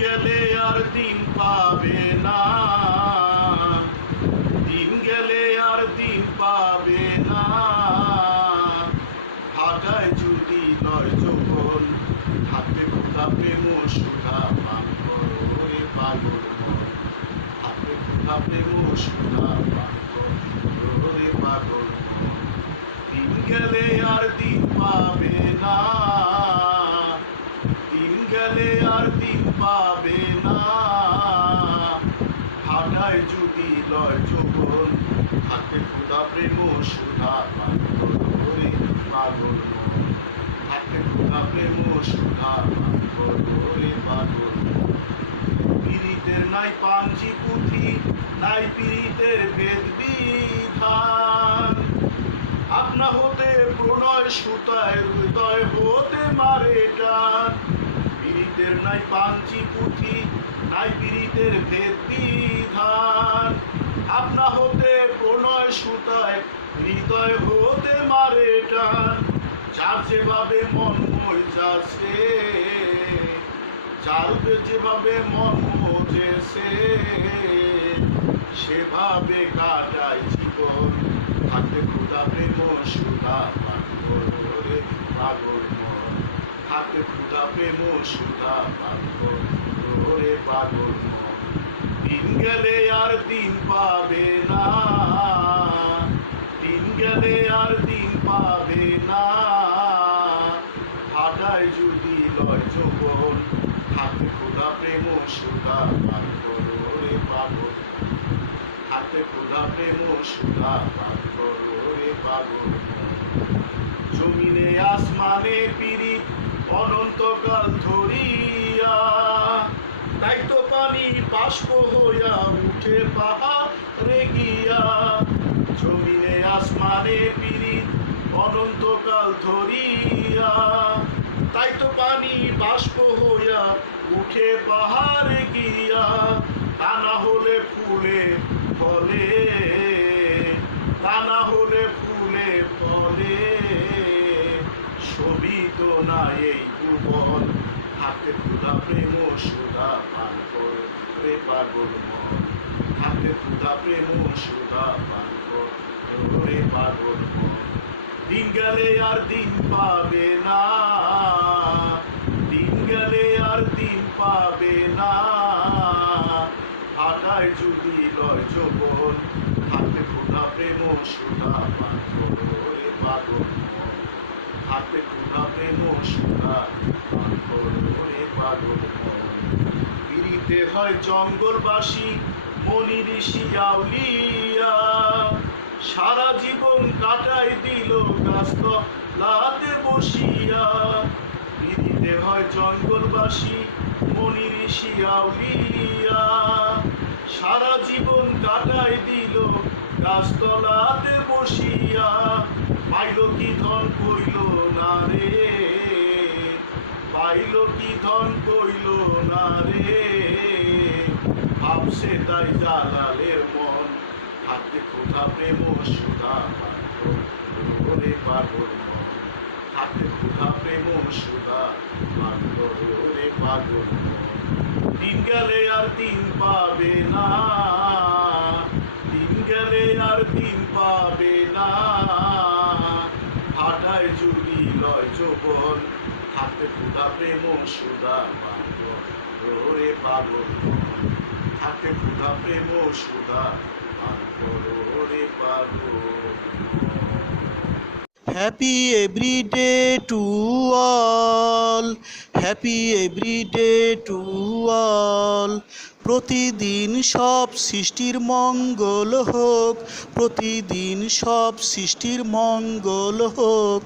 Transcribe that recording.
গেলে আর দিন পাবে না। দিন গেলে আর দিন পাবে না। ভাটায় যদি নয় যখন হাতে খোদা প্রেম সুধা পান করো পাগল হাতে খোদা প্রেম সুধা পান করো পাগল দিন গেলে আর দিন পাবে না দিন গেলে আর দিন পাবে না হাটায় যদি লয় যখন হাতে খোদা প্রেম সুধা পান করো পাগল হাতে খোদা প্রেম সুধা পান করো পাগল পীড়িতের নাই পাঞ্জি পুঁথি, নাই পীড়িতের ভেদ বিধান আপনা হতে প্রণয় সুতায় হৃদয় হতে মারে টান পীড়িতের নাই পাঞ্জি পুঁথি নাই পীড়িতের ভেদ বিধান আপনা হতে প্রণয় সুতায়, হৃদয় হতে মারে টান। যার যেভাবে মন যাচ্ছে চালবে যেভাবে মন মজেছে সেভাবে কাটাই জীবন। হাতে খুদা প্রেম করো পাগল মন। হাতে খুদা প্রেম পান করো রে পাগল দিন গেলে আর দিন পাবে না দিন গেলে আর দিন পাবে না হাটায় যদি লয় যৌবন হাতে খোদা প্রেম সুধা পান করো রে পাগল হাতে খোদা প্রেম সুধা পান করো রে পাগল জমিনে আসমানে পিরিত অনন্তকাল ধরিয়া বাষ্প হইয়া উঠে পাহাড়ে গিয়া জমিনে আসমানে পিরিত অনন্তকাল ধরিয়া। তাই তো পানি বাষ্প হইয়া উঠে পাহাড়ে গিয়া তা না হলে ফুলে ফলে। তা না হলে ফুলে ফলে। ছবি তো না এই ভুবন। হাতে ক্ষুধা প্রেম সুধা পান করে পাগল মন হাতে ক্ষুধা প্রেম সুধা পান করে মন দিন গেলে আর দিন পাবে না, দিন গেলে আর দিন পাবে না। হাটায় যদি লয় যৌবন হাতে ক্ষুধা প্রেম সুধা পান করে মন হাতে ক্ষুধা প্রেম সুধা পান করে পাগল মন হয় জঙ্গলবাসী, মনি ঋষি আউলিয়া সারা জীবন কাটাই দিল গাছ লাতে বসিয়া। পিড়িতে হয় জঙ্গলবাসী, মনি ঋষি আউলিয়া সারা জীবন কাটাই দিল গাছতলাতে বসিয়া। পাইল কি ধন, কইল না রে। পাইল কি ধন কইল না রে? ভাবছে তাই জালালের মন। হাতে কোথা প্রেম পান করে পাগল মন। হাতে কোথা প্রেম পান করে পাগল দিন গেলে আর দিন পাবে না। দিন গেলে আর দিন পাবে না। হাটায় জুড়ি লয় যৌবন। ক্ষুধা প্রেম সুধা পান করে পাগল হাতে ক্ষুধা প্রেম সুধা পান করে পাগল happy everyday to all happy everyday to all প্রতিদিন সব সৃষ্টির মঙ্গল হোক। প্রতিদিন সব সৃষ্টির মঙ্গল হোক।